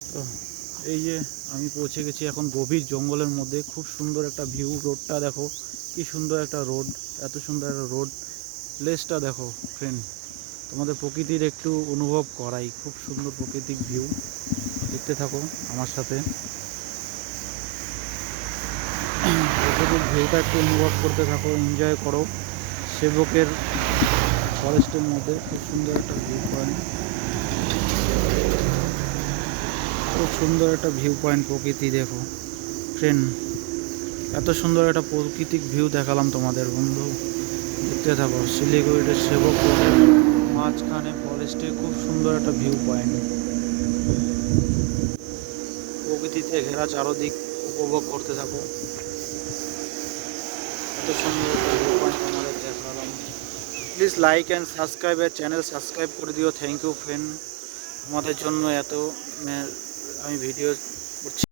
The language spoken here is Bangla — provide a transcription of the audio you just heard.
তো এই যে আমি পৌঁছে গেছি এখন গভীর জঙ্গলের মধ্যে। খুব সুন্দর একটা ভিউ। রোডটা দেখো, কি সুন্দর একটা রোড, এত সুন্দর একটা রোড। প্লেসটা দেখো ফ্রেন্ড, তোমাদের প্রকৃতির একটু অনুভব করাই। খুব সুন্দর প্রাকৃতিক ভিউ, দেখতে থাকো আমার সাথে। প্রকৃতিক ভিউটা একটু অনুভব করতে থাকো, এনজয় করো। সেবকের ফরেস্টের মধ্যে খুব সুন্দর একটা ভিউ পয়েন্ট, খুব সুন্দর একটা ভিউ পয়েন্ট। প্রকৃতি দেখো ফ্রেন্ড, এত সুন্দর একটা প্রাকৃতিক ভিউ দেখালাম তোমাদের বন্ধু। দেখতে থাকো। শিলিগুড়ির সেবক রোডের মাঝখানে ফরেস্টে খুব সুন্দর একটা ভিউ পয়েন্ট, প্রকৃতিতে ঘেরা চারদিক উপভোগ করতে থাকো। এত সুন্দর একটা ভিউ পয়েন্ট তোমাদের দেখালাম। প্লিজ লাইক অ্যান্ড সাবস্ক্রাইব এর চ্যানেল সাবস্ক্রাইব করে দিও। থ্যাংক ইউ ফ্রেন্ড, আমাদের জন্য এত আমি ভিডিও করছি।